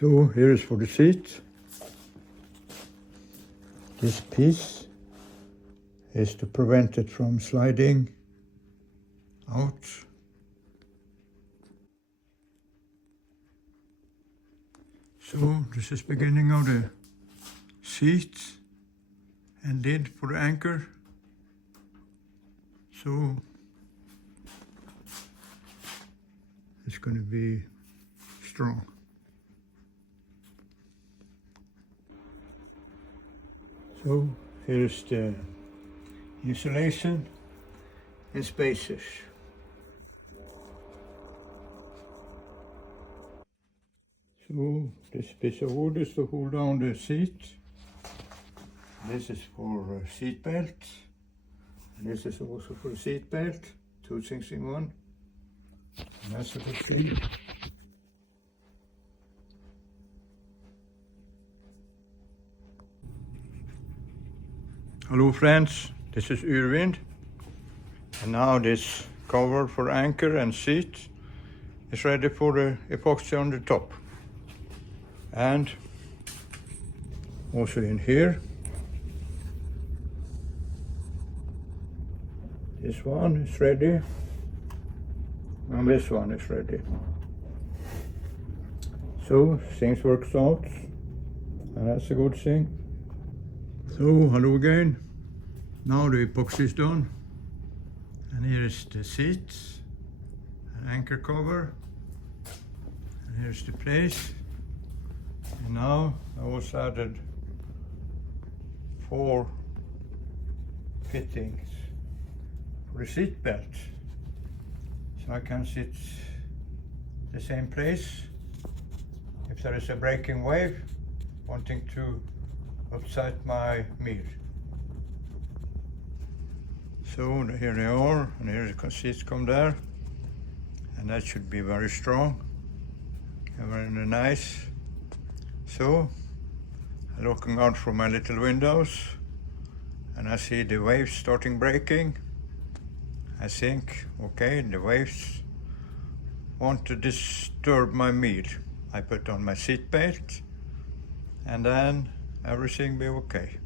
So here is for the seat. This piece is to prevent it from sliding out. So this is beginning of the seat and lid for the anchor. So it's going to be strong. So here's the insulation and spaces. So this piece of wood is to hold down the seat. This is for seat belt. And this is also for seat belt. Two things in one. And that's what you see. Hello friends, this is Yrvind. And now this cover for anchor and seat is ready for the epoxy on the top. And also in here, this one is ready, and this one is ready. So things works out, and that's a good thing. So hello again. Now the epoxy is done, and here is the seat, an anchor cover, and here's the place. And now I also added 4 fittings for the seat belt, so I can sit the same place if there is a breaking wave wanting to upset my meal. So here they are, and here the seats come there, and that should be very strong and very nice. So I'm looking out from my little windows, and I see the waves starting breaking. I think, okay, the waves want to disturb my meal. I put on my seat belt, and then everything be okay.